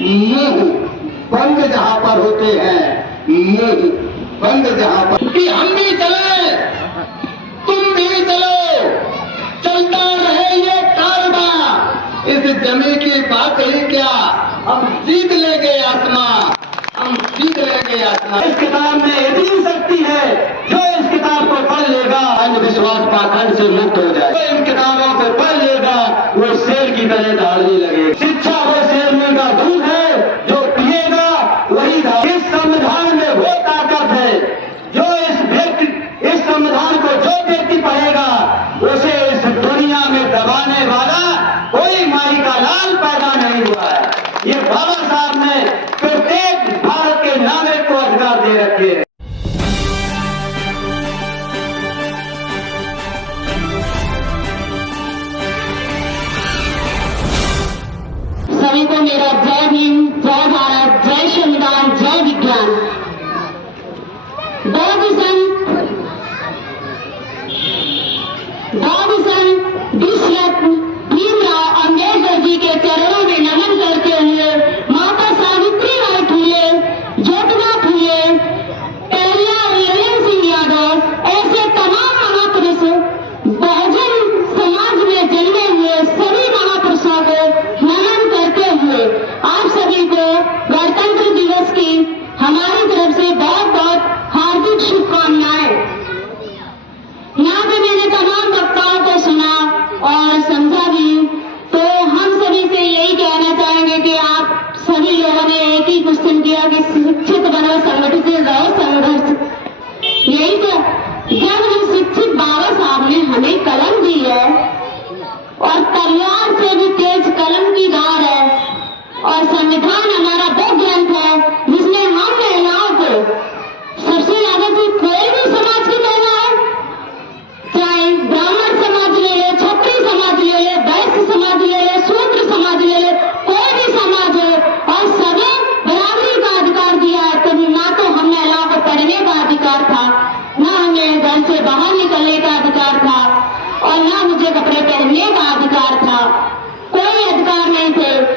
मुंह बंद जहां पर होते हैं, मुंह बंद जहां पर कि हम भी चले, तुम भी चलो, चलता रहे ये कारवां, इस जमी की बात ही क्या, हम जीत लेंगे आसमां, हम जीत लेंगे आसमां। इस किताब में इतनी शक्ति है, जो इस किताब को पढ़ लेगा अंधविश्वास पाखंड से मुक्त हो जाए। जो इन किताबों को पढ़ लेगा वो शेर की तरह दौड़ने लगे। शिक्षा वो शेरनी का दूध है, जो पिएगा वही था। इस संविधान में वो ताकत है, जो इस संविधान को जो व्यक्ति पढ़ेगा उसे इस दुनिया में दबाने वाला कोई माई का लाल पैदा नहीं हुआ है। ये बाबा साहब ने प्रत्येक भारत के नागरिक को अधिकार दे रखे हैं। सभी को मेरा जय भीम, जय भारत, जय संविधान, जय विज्ञान। विश्व भीमराव अम्बेडकर जी के चरणों में नमन करते हुए माता सावित्रीबाई फुले, ज्योतिबा फुले, पेरियार वीरेंद्र सिंह यादव, ऐसे तमाम महापुरुष, बहुजन समाज में जन्मे हुए सभी महापुरुषों को नमन करते हुए आप सभी को गणतंत्र दिवस की हमारी तरफ से बहुत बहुत हार्दिक शुभकामनाएं। यहाँ पे मैंने तमाम वक्ताओं को सुना और समझा भी, तो हम सभी से यही कहना चाहेंगे कि आप सभी लोगों ने एक ही क्वेश्चन किया कि शिक्षित बनो, संगठित रहो, संघर्ष। यही तो, जब हम शिक्षित बाबा साहब ने हमें कलम दी है और तलवार से भी तेज कलम की धार है, और संविधान हमारा वो ग्रंथ है जिसमें हम महिलाओं को सबसे ज्यादा कोई भी समाज की महिला है, चाहे ब्राह्मण समाज ले ले, क्षत्रिय समाज ले ले, वैश्य समाज ले ले, शूद्र समाज ले ले, कोई भी समाज है, और सभी बराबरी का अधिकार दिया है। तो ना तो हम महिलाओं को पढ़ने का अधिकार था, ना हमें घर से बाहर निकलने का अधिकार था, और ना मुझे कपड़े पहनने का अधिकार था, कोई अधिकार नहीं थे।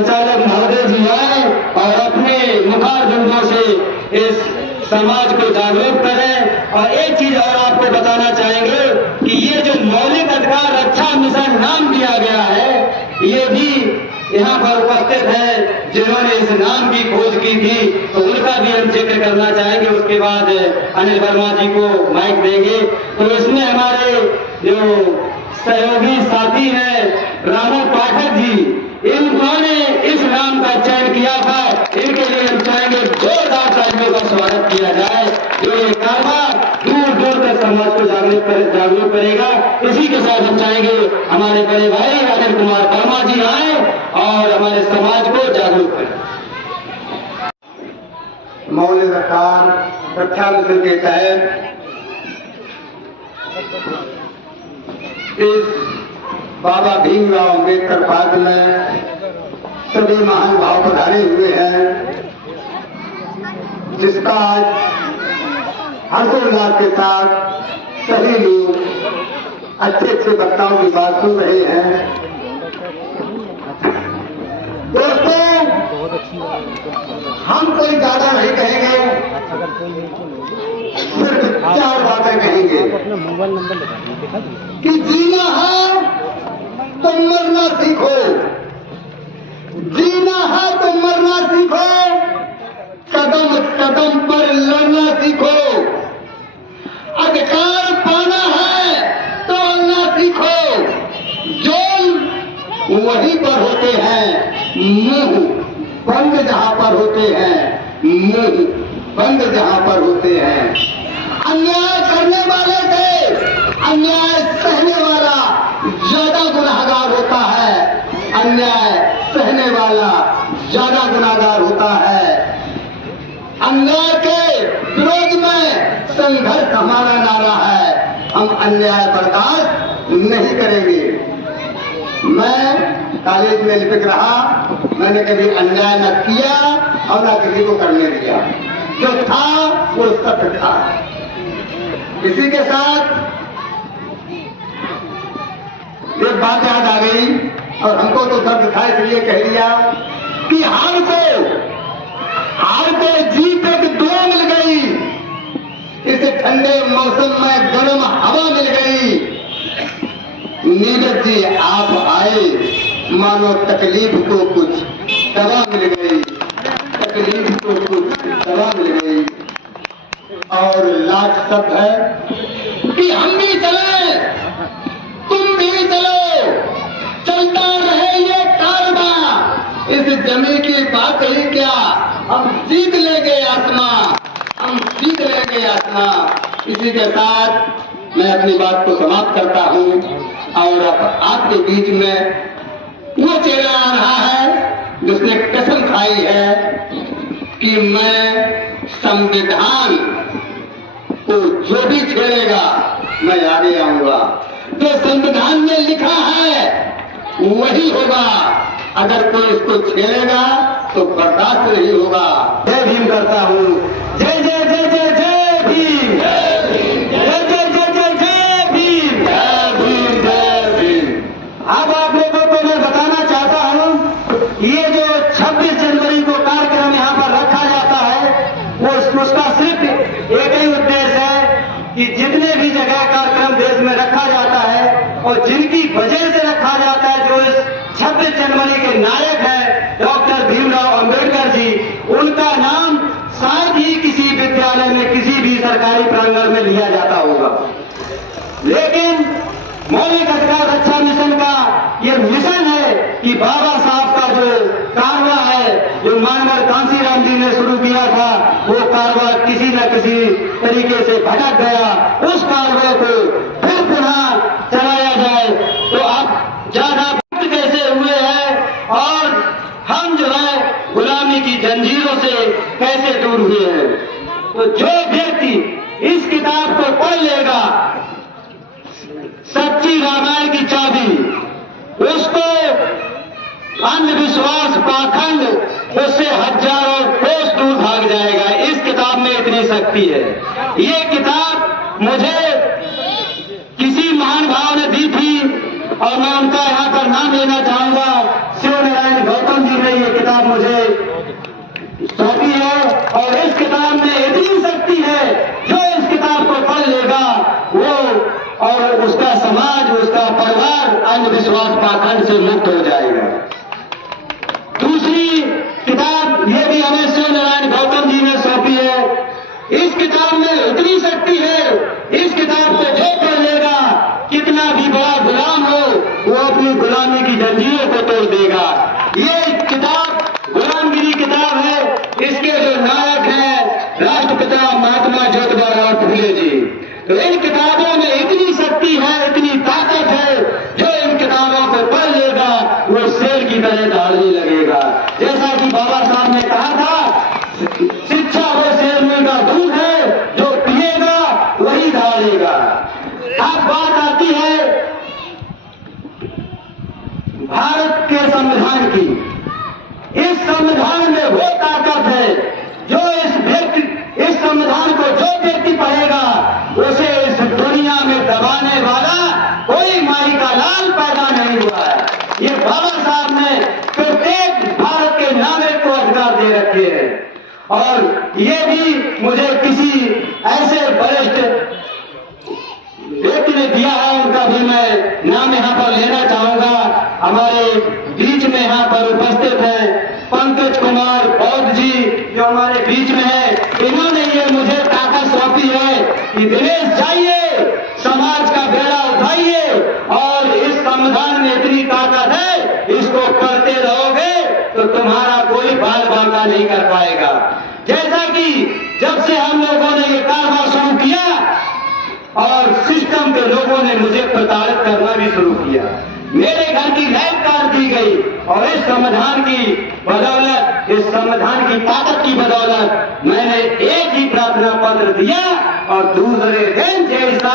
संचालक महोदय जी आए और अपने मुखारबिंदों से इस समाज को जागरूक करें। और एक चीज और आपको बताना चाहेंगे कि ये जो मौलिक अधिकार रक्षा मिशन नाम दिया गया है, ये भी यहाँ पर उपस्थित है जिन्होंने इस नाम की खोज की थी, तो उनका भी हम जिक्र करना चाहेंगे। उसके बाद अनिल वर्मा जी को माइक देंगे। तो इसमें हमारे जो सहयोगी साथी हैं रामू पाठक जी, इन्होंने इस नाम का चयन किया था। इनके लिए हम चाहेंगे जोरदार तालियों का स्वागत किया जाए। जो ये कारवां दूर दूर तक समाज को जागरूक करेगा। इसी के साथ हम चाहेंगे हमारे बड़े भाई अनिल कुमार वर्मा जी आए और हमारे समाज को जागरूक करें। मौलिक अधिकार रक्षा मिशन के तहत इस बाबा भीमराव अम्बेडकर पार्क में सभी महान भाव पधारे हुए हैं, जिसका आज हर्षोल्लास के साथ सभी लोग अच्छे अच्छे वक्ताओं की बात सुन रहे हैं। दोस्तों, हम कोई ज्यादा नहीं कहेंगे, सिर्फ 4 बातें कहेंगे कि जीना है तो मरना सीखो, जीना है तो मरना सीखो, कदम कदम पर लड़ना सीखो, अधिकार पाना है तो लड़ना सीखो। जो वहीं पर होते हैं मुंह बंद, जहां पर होते हैं मुंह बंद, जहां पर होते हैं। अन्याय करने वाले से अन्याय सहने वाला ज्यादा गुनाहगार होता है, अन्याय सहने वाला ज्यादा गुनाहगार होता है। अन्याय के विरोध में संघर्ष हमारा नारा है। हम अन्याय बर्दाश्त नहीं करेंगे। मैं कॉलेज में लिपिक रहा, मैंने कभी अन्याय न किया और न किसी को करने दिया। जो था वो सत्य था। इसी के साथ एक बात याद आ गई और हमको तो दर्द था इसलिए कह दिया कि हार को जीत एक दुआ मिल गई। इस ठंडे मौसम में गर्म हवा मिल गई। नीरज जी आप आए, मानो तकलीफ को कुछ दवा मिल गई, तकलीफ को कुछ दवा मिल गई। और लास्ट शब्द है कि हम भी चले, तुम भी चलो, चलता रहे ये कारवां। इस जमी की बात ही क्या, हम जीत लेंगे आसमां, हम जीत लेंगे आसमां। इसी के साथ मैं अपनी बात को समाप्त करता हूँ और अब आपके बीच में वो चेहरा आ रहा है जिसने कसम खाई है कि मैं संविधान को जो भी छेड़ेगा मैं आगे आऊंगा। जो संविधान में लिखा है वही होगा। अगर कोई इसको छेड़ेगा तो बर्दाश्त नहीं होगा। जय भीम करता हूँ। जय जय जय जय जय भीम, जय जय जय जय जय भीम, जय भीम जय भीम। अब आप लोगों को मैं बताना चाहता हूँ, ये जो 26 जनवरी को कार्यक्रम यहाँ पर रखा जाता है वो उसका सिर्फ एक ही उद्देश्य है कि जितने भी जगह कार्यक्रम देश में रखा जाता है और जिनकी वजह से रखा जाता है, जो इस 26 जनवरी के नायक है डॉक्टर भीमराव अंबेडकर जी, उनका नाम शायद ही किसी विद्यालय में किसी भी सरकारी प्रांगण में लिया जाता होगा। लेकिन मौलिक अधिकार रक्षा मिशन का ये मिशन है कि बाबा साहब का जो कारवां है, जो मानवर कांसीराम जी ने शुरू किया था, वो कारवां किसी न किसी तरीके से भटक गया। उस कारवां को फिर पुनः चलाया जाए। तो आप ज्यादा कैसे हुए हैं और हम जो है गुलामी की जंजीरों से कैसे दूर हुए हैं। तो जो व्यक्ति इस किताब को पढ़ लेगा, सच्ची रामायण की चाबी, उसको अंधविश्वास पाखंड उससे हजारों कोस दूर भाग जाएगा। इस किताब में इतनी शक्ति है। ये किताब मुझे किसी महान भाव ने दी थी और मैं उनका यहाँ पर नाम लेना चाहूंगा। शिव नारायण गौतम जी ने सौंपी है और इस किताब में इतनी शक्ति है, जो इस किताब को पढ़ लेगा वो और उसका समाज, उसका परिवार अंधविश्वास पाखंड से मुक्त हो जाएगा। दूसरी किताब ये भी हमें शिव नारायण गौतम जी ने सौंपी है। इस किताब में इतनी शक्ति है, इस किताब को जो पढ़ लेगा, कितना भी बड़ा गुलाम हो वो अपनी गुलामी की जंजीरों को तोड़ देगा। ये किताब गुलामगिरी किताब है। इसके जो नायक हैं राष्ट्रपिता महात्मा ज्योतिबा फूले जी। तो इन किताबों में इतनी शक्ति है, इतनी ताकत है, जो इन किताबों को पढ़ लेगा वो शेर की तरह दहाड़ने लगेगा। जैसा कि बाबा साहब ने कहा था, शिक्षा वो शेरनी का दूध है, जो पिएगा वही दहाड़ेगा। अब बात आती है भारत के संविधान की। इस संविधान में वो ताकत है जो इस संविधान को जो व्यक्ति पढ़ेगा उसे इस दुनिया में दबाने वाला कोई माई का लाल पैदा नहीं हुआ है। ये बाबा साहब ने प्रत्येक भारत के नागरिक को अधिकार दे रखे हैं। और ये भी मुझे किसी ऐसे वरिष्ठ व्यक्ति ने दिया है, उनका भी मैं नाम यहाँ पर लेना चाहूंगा। हमारे बीच में यहाँ पर उपस्थित हैं पंकज कुमार बौद्ध जी, जो हमारे बीच में है। इन्होंने ये मुझे ताकत सौंपी है कि दिनेश जाइए, समाज का बेड़ा उठाइए, और इस संविधान में इतनी ताकत है, इसको पढ़ते रहोगे तो तुम्हारा कोई बाल बांका नहीं कर पाएगा। जैसा कि जब से हम लोगों ने ये कारभार शुरू किया और सिस्टम के लोगों ने मुझे प्रताड़ित करना भी शुरू किया, मेरे घर की लाइट काट दी गई, और इस संविधान की बदौलत, इस संविधान की ताकत की बदौलत मैंने एक ही प्रार्थना पत्र दिया और दूसरे दिन जैसा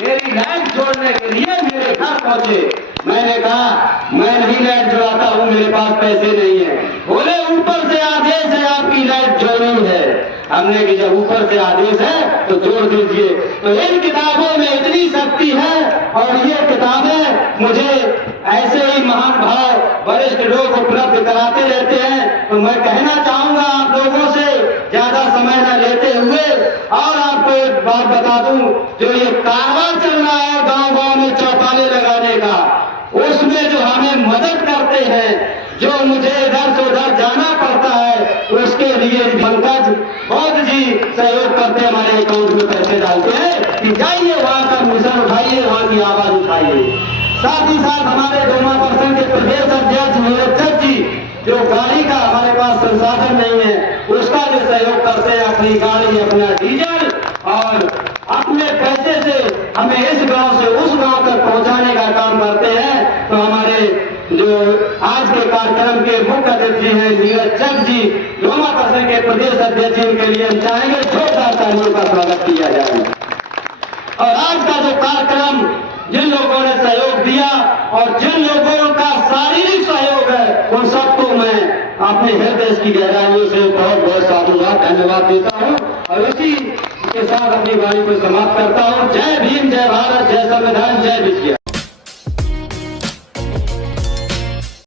मेरी लाइट जोड़ने के लिए मेरे घर पहुंचे। मैंने कहा मैं नहीं लाइट जोड़ाता हूं, मेरे पास पैसे नहीं है। बोले ऊपर से आदेश है आपकी लाइट जोड़नी है। हमने कि जब ऊपर से आदेश है तो जोड़ दीजिए। तो इन किताबों में इतनी शक्ति है, और ये किताबें मुझे ऐसे ही महान भाव वरिष्ठ लोग उपलब्ध कराते रहते हैं। तो मैं कहना चाहूंगा आप लोगों से, ज्यादा समय न लेते हुए, और आपको एक बात बता दूं, जो ये कारवां चल रहा है गांव-गांव में चौपाले लगाने का, उसमें जो हमें मदद करते हैं, जो मुझे इधर से उधर जाना पड़ता है, उसके लिए पंकज बौद्ध जी सहयोग करते, हमारे अकाउंट में पैसे डालते हैं कि जाइए वहां का मिशन उठाइए, वहां की आवाज उठाइए। साथ ही साथ हमारे डोमा प्रखंड के प्रदेश अध्यक्ष निरंजन जी, जो गाड़ी का हमारे पास संसाधन नहीं है, उसका भी सहयोग करते हैं, अपनी गाड़ी, अपना डीजल और अपने पैसे से हमें इस गांव से उस गांव तक पहुंचाने का काम करते हैं। तो हमारे जो आज के कार्यक्रम के मुख्य अतिथि हैं नीरज चक जी, डोमा प्रखंड के प्रदेश अध्यक्ष, इनके लिए हम चाहेंगे जोरदार तालियों का स्वागत किया जाए। और आज का जो कार्यक्रम जिन लोगों ने सहयोग दिया और जिन लोगों का शारीरिक सहयोग है, उन सबको मैं अपने हृदय की गहराइयों से बहुत बहुत साधुवाद धन्यवाद देता हूँ, और इसी के साथ अपनी वाणी को समाप्त करता हूँ। जय भीम, जय भारत, जय संविधान, जय विज्ञान।